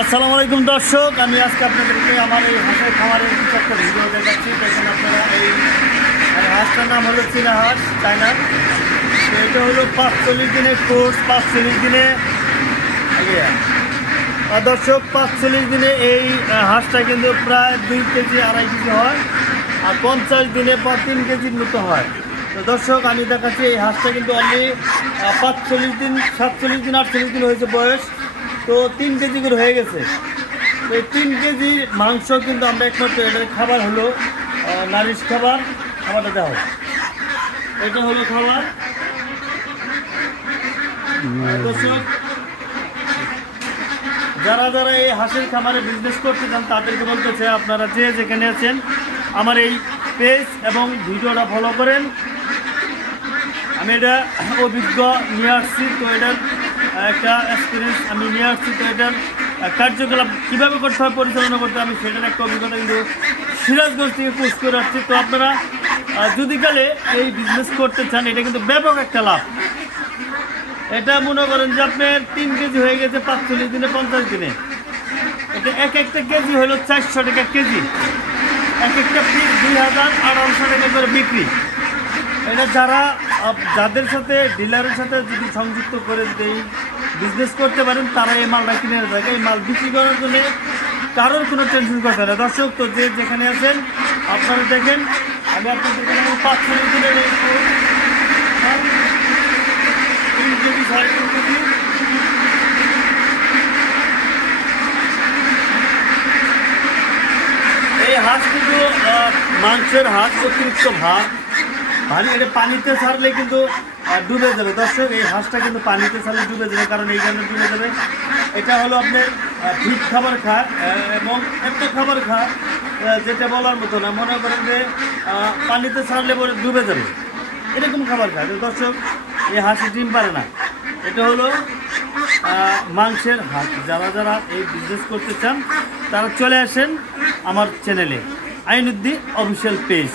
আসসালামু আলাইকুম দর্শক, আমি আজকে আপনাদেরকে আমার এই হাঁসের খামারের কিছু একটা ভিডিও দেখাচ্ছি। দেখেন আপনারা, এই হাঁসটার নাম হলো চীনা হাঁস, চায়না। তো এটা হলো 45 দিনের কোর্স। 45 দিনে দর্শক, 45 দিনে এই হাঁসটা কিন্তু প্রায় 2 কেজি 2.5 কেজি হয়, আর 50 দিনে 3 কেজির মতো হয়। তো দর্শক, আমি দেখাচ্ছি এই হাঁসটা কিন্তু অলরেডি 45 দিন, 47 দিন, 48 দিন হয়েছে বয়স। তো 3 কেজি করে হয়ে গেছে। তো এই 3 কেজি মাংস কিন্তু আমরা একমাত্র এটার খাবার হলো নারিশ খাবার। খাবারটা দেওয়া হয়, এটা হলো খাবার। দর্শক, যারা যারা এই হাঁসের খামারে বিজনেস করতে চান তাদেরকে বলতেছে, আপনারা যে যেখানে আছেন আমার এই পেজ এবং ভিডিওটা ফলো করেন। আমি এটা অভিজ্ঞ নিয়ে আসছি, তো এটার একটা এক্সপিরিয়েন্স আমি নিয়ে আসছি। তো এটার কার্যকলাপ কীভাবে করতে হয়, পরিচালনা করতে হবে, আমি সেটার একটা অভিজ্ঞতা কিন্তু সিরাজগঞ্জ থেকে কোর্স করে আসছি। তো আপনারা যদি কালে এই বিজনেস করতে চান, এটা কিন্তু ব্যাপক একটা লাভ। এটা মনে করেন যে আপনার 3 কেজি হয়ে গেছে 45 দিনে, 50 দিনে। এটা একটা কেজি হলো 400 টাকা কেজি, একটা পিস 2800 টাকা করে বিক্রি। এটা যাদের সাথে ডিলারের সাথে যদি সংযুক্ত করে দেই, বিজনেস করতে পারেন, তারা এই মালটা কিনে থাকে। এই মাল বিক্রি করার জন্য কারোর কোনো টেনশন করতে হয় না। দর্শক, তো যে যেখানে আছেন আপনারা দেখেন, আমি আপনাদেরকে 45 দিনের এই 3 কেজি 3.5 কেজি এই হাঁস কিন্তু মাংসের হাঁস, অতিরিক্ত ভারী। এটা পানিতে ছাড়লে কিন্তু ডুবে যাবে। দর্শক, এই হাঁসটা কিন্তু পানিতে ছাড়লে ডুবে যাবে, কারণ এই কারণে ডুবে যাবে। এটা হলো আপনার ফিট খাবার খায় এবং এত খাবার খায় যেটা বলার মতো না। মনে করেন যে পানিতে ছাড়লে পরে ডুবে যাবে, এরকম খাবার খায়। দর্শক, এই হাঁসি ডিম পারে না। এটা হলো মাংসের হাঁস। যারা যারা এই বিজনেস করতে চান তারা চলে আসেন আমার চ্যানেলে, আইনুদ্দিন অফিসিয়াল পেজ।